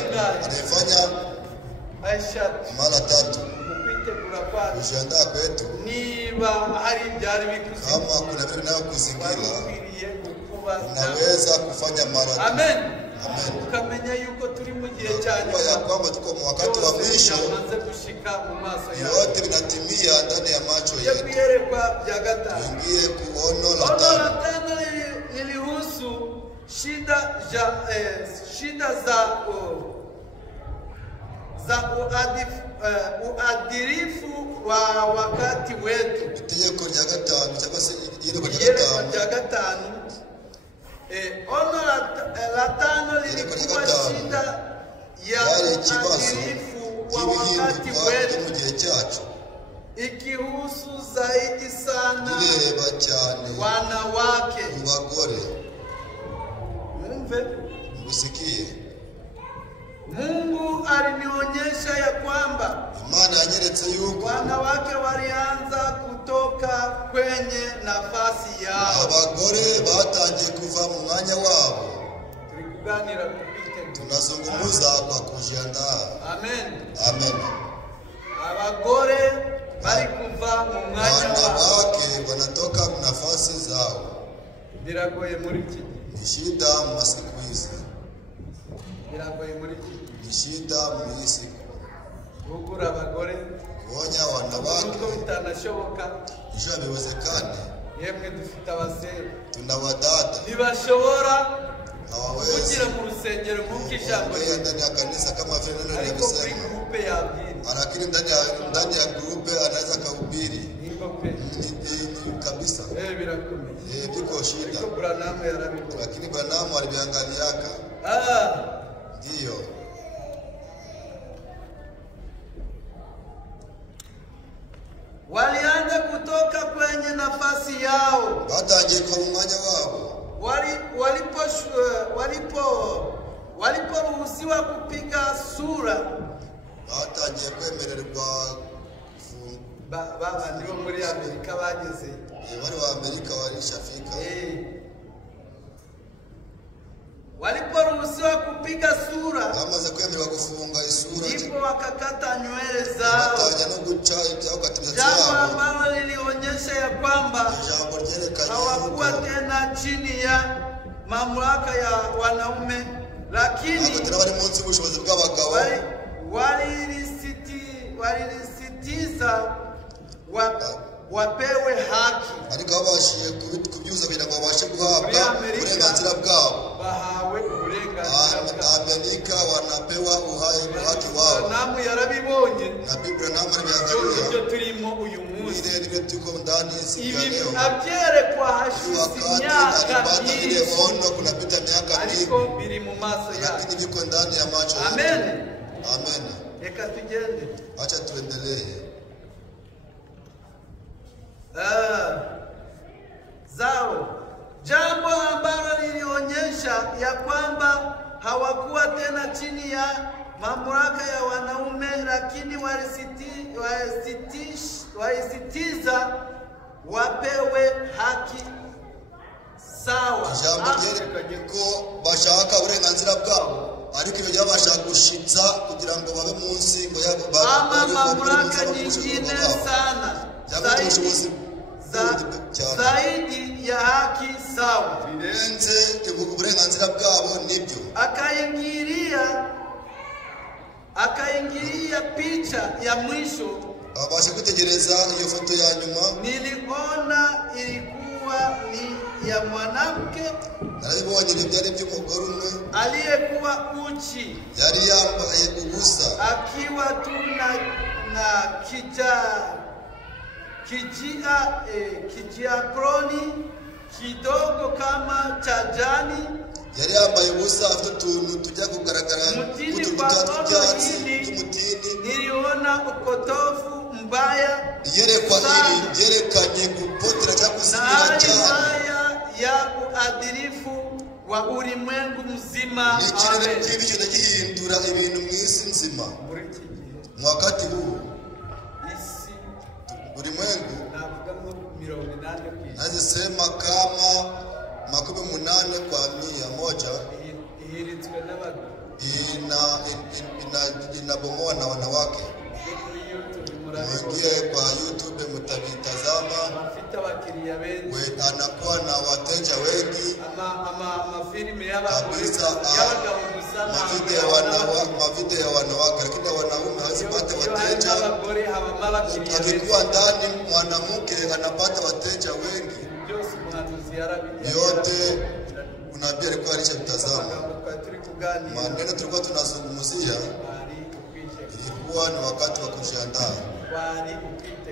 anafanya mara 3. kwitegura kwabo, kujiandaa kwetu, niba hari byari bikuzi, kama kuna vitu nayo kuzingira, unaweza kufanya mara. Amen. Amen. Ukamenya yuko turi mu gihe cyane, ya kwamba tuko mu wakati wa mwisho, tumaze gushika mu maso yawe, yote vinatimia ndani ya macho yetu. Yerekwa bya gatanu, ingie kuono la tano lilihusu shida za uadilifu wa wakati wetu. Itegeko rya gatanu cyangwa se itegeko rya gatanu, ono la tano lilikuwa shida ya uadilifu wa wakati wetu, mu gihe cyacu, ikihusu zaidi sana wanawake. Bagore mumve, musikie, Mungu alinionyesha ya kwamba Imana yanyeretse yuko wanawake walianza kutoka kwenye nafasi yao. Abagore batangiye kuva mu mwanya wabo. Tulikuganira kupite, tunazungumuza kwa kujiandaa. Amen. Amen. Abagore bari kuva mu mwanya wabo, wanawake wanatoka nafasi zao. Biragoye muri iki gihe, ni shida mu masiku hizi. ni shida mwisi. Kugura abagore Kuonya wanawake uko bitanashoboka isho biwezekane. Yemwe dufite abasere Tuna wadada ntibashobora hawawezi kugira mu rusengero nk'uko ijambo ndani ya kanisa kama vile neno ariko kuri limesema, groupe yabwira lakini ndani ya grupe anaweza kuhubiri niko pe kabisa. birakomeye Biko shida, ariko Branham yarabibona lakini Branham aliviangaliaka. Ndio walianza kutoka kwenye nafasi yao, batangiye kwa mwanya wabo waliporuhusiwa kupiga sura. batangiye kwemererwa Baba ndio muri Amerika bageze bari wa Amerika walishafika. Waliporuhusiwa kupiga sura, bamaze kwemererwa kufunga isura, ndipo wakakata nywele zao, batanya no guca ibyao katika jambo zao, ambalo lilionyesha ya kwamba jambo ryerekanye hawakuwa tena chini ya mamlaka ya wanaume, lakini tena bari munsi y'ubushobozi bw'abagabo. walilisitiza wapewe haki, ariko babashiye kubyuza kugira ngo babashe guhabwa uburenganzira bwabo. bahawe uburenganzira bwabo. Amerika wanapewa haki wao. Namu yarabibonye Na Biblia namu aliangalia ibyo turimo uyu munsi. ile tuko ndani siku ya leo. Abyerekwa hashize imyaka ile ono kunapita miaka mingi, ariko biri mu maso yake, lakini biko ndani ya macho. Amen. Amen. Reka tugende. Acha tuendelee. Zao jambo ambalo lilionyesha ya kwamba hawakuwa tena chini ya mamlaka ya wanaume, lakini walisitiza wapewe haki sawa. Jambo ryerekanye ko bashaka uburenganzira bwabo, ariko ibyo byabasha gushitsa kugira ngo babe munsi ngo mamlaka nyingine sana zaidi ya haki sawa, birenze uburenganzira bwabo. Nibyo akaingilia picha ya mwisho, abasha kutegereza iyo foto ya nyuma. Niliona ilikuwa ni ya mwanamke, narabibonye byari by'umugore umwe aliyekuwa uchi, yari yambaye ubusa, akiwa tu na kijiaproni kidogo kama cha jani. Yari yambaye ubusa, afite utuntu tujya kugaragara Mutini. Niliona upotofu mbaya, yerekanye kupotera cyangwa kusigira cyane ya uadilifu wa ulimwengu mzima. Ni ikintu gihindura ibintu mu isi nzima. Wakati huu isi ulimwengu nazisema kama 80 kwa 100 inabomoa na wanawake. Mwingie kwa YouTube mtabitazama, anakuwa na wateja wengi mavide ya wanawake, lakini wanaume hazipate wateja. Akikuwa ndani mwanamke anapata wateja wengi. Yote unabii alikuwa alishatazama. Maneno tulikuwa tunazungumzia ilikuwa ni wakati wa kujiandaa.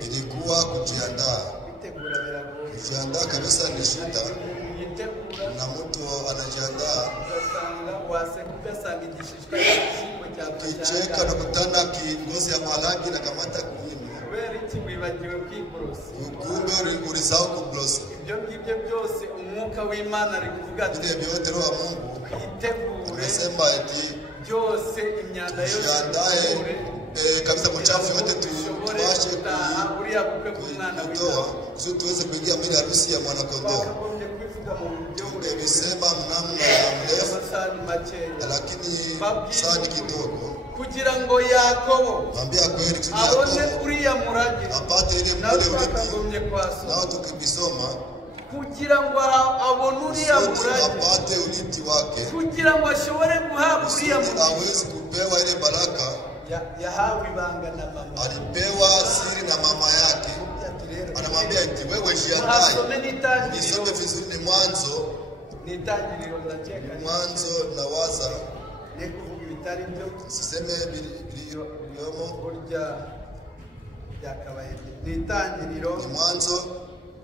Ilikuwa kujiandaa. Kujiandaa kabisa ni shida, na mtu anajiandaa kicheka na kutana kingozi ya malangi na kamata kuini. Kumbe ulisahau kublosa. Vile vyote roho ya Mungu anasema eti tujiandae kabisa, mchafu yote tuwashe kutoa kusudi tuweze kuingia mbele ya harusi ya mwana kondoo. Tungevisema mnamna ya mrefu, lakini saa ni kidogo. Kugira ngo Yakobo mwambia kweli abone uriya murage apate ile mkule ulipi. Nao tukibisoma kugira ngo abone uriya murage, apate uliti wake, kugira ngo ashobore guhabwa uriya kusudi murage. awezi kupewa ile baraka. Yahawe ibanga na mama, Alipewa siri na mama yake. Anamwambia eti wewe jiandae. Asome n'itangiriro. Nisome vizuri ni Mwanzo. N'itangiriro ndakeka. Mwanzo na waza. Ne kuvuga ibitari byo. Siseme biliyomo. Burya byakabaye. N'itangiriro. Ni Mwanzo.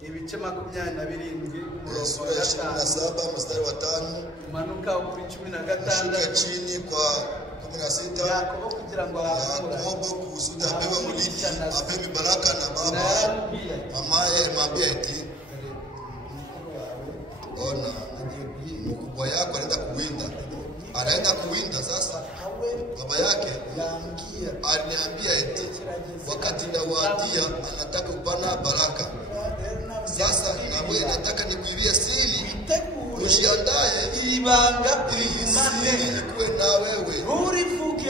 Ibice 27 sura ya 17 mstari wa 5. Manuka kuri 16. Shuka chini kwa 16. Yakobo kugira ngo Yakobo kusudi apewe uliti, apewe baraka na baba. Mamaye mwambia eti ona mkubwa yako anaenda kuwinda. Anaenda kuwinda sasa. Baba yake aliniambia eti wakati nawadia anataka kupana baraka. Sasa na wewe nataka nikuibie siri. Ujiandae ibanga ili ikuwe na wewe.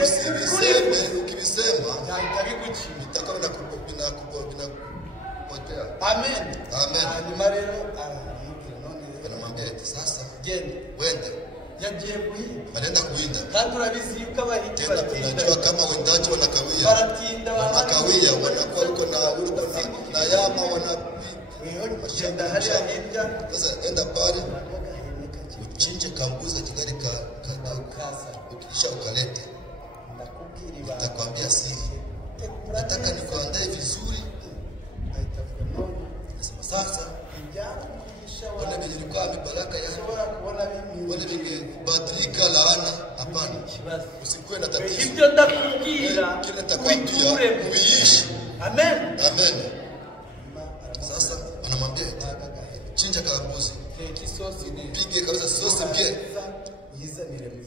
Usibiseme, ukibisema itakuwa vinakupotea. Amen. Amen. Hanyuma rero Anamwambia eti sasa genda wende. yagiye kuhinda. Wanaenda kuwinda. Kandi urabizi yuko abahigi baratinda. Unajua kama wendaji wanakawia. Baratinda wanakawia wanakuwa yuko na urudi na yama kugenda hariya hirya. Sasa enda pale uchinje kambuza kigari kaza. Ukisha ukalete. Nitakwambia siri. Nataka nikuandae vizuri. Sasa wale wenye nilikuwa mibaraka yako wale vingebadilika laana. Hapana, usikuwe na tatizo. Hivyo ndakubwira kile nitakwambia uiishi. Amen. Amen. Sasa anamwambia chinja kambuzi, pige kabisa sosi pia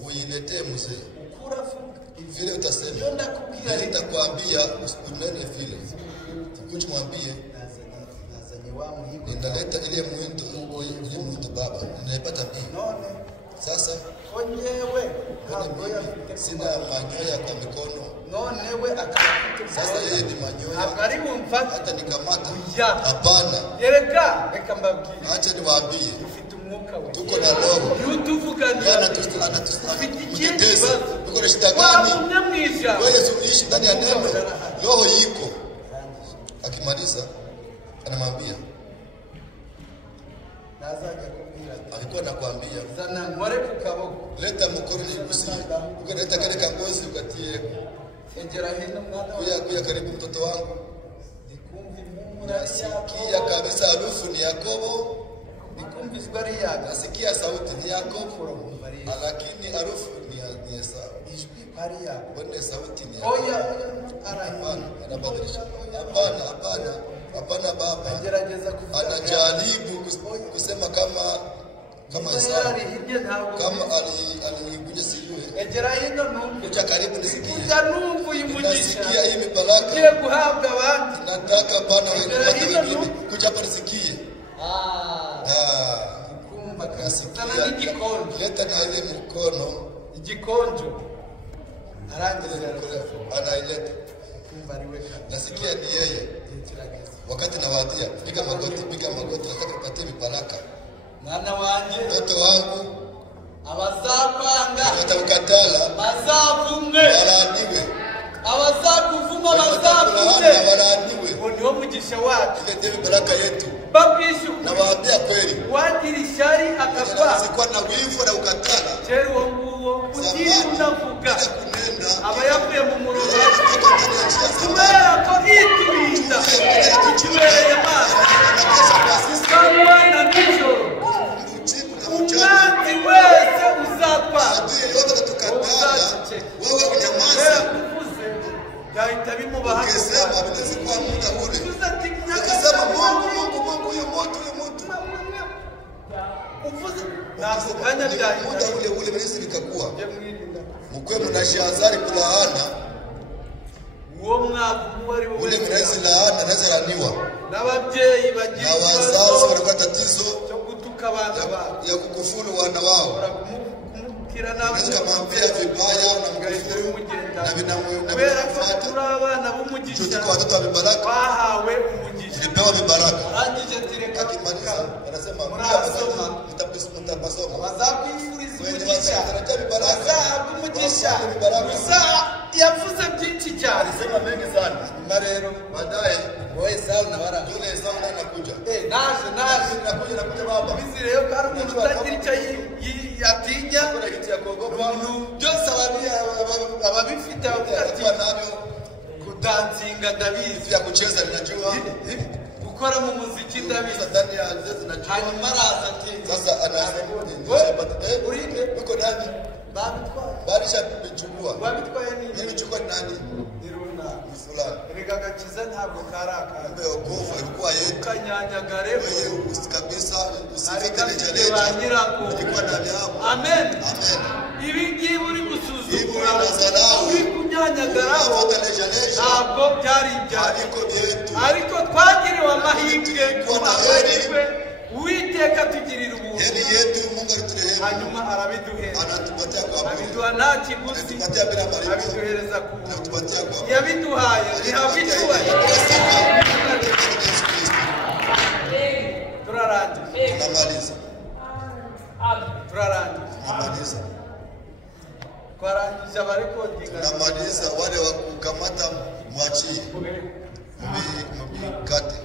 uiletee mzee. Vile utasema nitakwambia usinene vile. Kuja mwambie ninaleta ile mwito baba, ninaipata mimi. Sasa sina manyoya kwa mikono. Sasa yeye ni manyoya. Hata nikamata. Hapana. Reka mbabwire. Acha niwaambie. Tuko na roho. Mtetezi. Tuko na shida gani? Wewe uishi ndani ya neno. Roho iko. Akimaliza anamwambia alikuwa anakuambia leta mkono nigusie. Ukaleta kale kangozi ukatie. Kuya karibu mtoto wangu. Nasikia kabisa harufu ni Yakobo. Nasikia sauti ni Yakobo. Lakini harufu ni Esau. Mbona sauti ni Yakobo? Anabadilisha. Hapana baba. Anajaribu kusema kama Esau. Kama alikuja sijue. Kuja karibu nisikie. Nasikia hii mibaraka. Nataka bana wewe kuja hapa nisikie. Nasikia. Leta na ile mkono. Igikonjo. Anaileta. Nasikia ni yeye. Wakati nawadia, piga magoti, nataka kupatia mibaraka. Mwana wanje, mtoto wangu, abazapanga, batakukatala, bazavume, baraniwe. Abazakuvuma bazavume, baraniwe. Ndio mugisha wacu. Ilete mibaraka yetu. Babwishu. Na waambia kweli. Wagira ishari akagwa. Sikuwa na wivu na ukatala. Cheri wanguwo kutiri unavuga. Abayavuye mu murongo. Kubera ko iturinda. Tubereye amaso. Ukabona nijoro. Umwanzi wese uzapfa. Wewe unyamaza. Yahita bimubaha. Ukisema binazikuwa muda ule. Ukisema Mungu huyo moto. Uvuze ntabwo kanya byahita muda ule mwezi bikakuwa. Mkwe mnashazari kulaana. Uwo mwavu wari wowe. Ule mwezi laana nazaraniwa. N'ababyeyi bagira na wazazi wanakuwa tatizo cyo gutuka abana babo. Ya kukufuru wana wao. Kumukira nawe. Unaweza kumwambia vibaya na mkufuru. Na kubera ko turi abana b'umugisha bahawe umugisha arangije tireka murasoma bazakwifuriza umugisha bazahabwa umugisha yavuze byinshi cyane nyuma rero wowe Saul nabara naje bizire yo kandi umuntu utagira icyo yatinya umuntu byose ababifite abavuga ati kudansinga ndabizi kucheza ninajua gukora mu muziki ndabizi hanyuma araza ati sasa anasema urinde uko nani barisha kuchukua babitwaye nini nilichukua nani niruna fulani rigagakiza ntabwo karaka okofu ilikuwa yetu kanyanyagare wewe kabisa usifekelejeleje ilikuwa ndani hapo amen amen ibi ngibi uri gusuzugura uri kunyanyagaraho ntabwo byari ibyawe ariko twagiriwe amahirwe ku mahirwe Uwiteka tugirira ubuntu hanyuma arabiduhera abiduha nta kiguzi abiduhereza ku buntu yabiduhaye ntihabwa icyubahiro turarangiza twarangije abarekodinga tunamaliza wale wa kukamata mwachie mubikate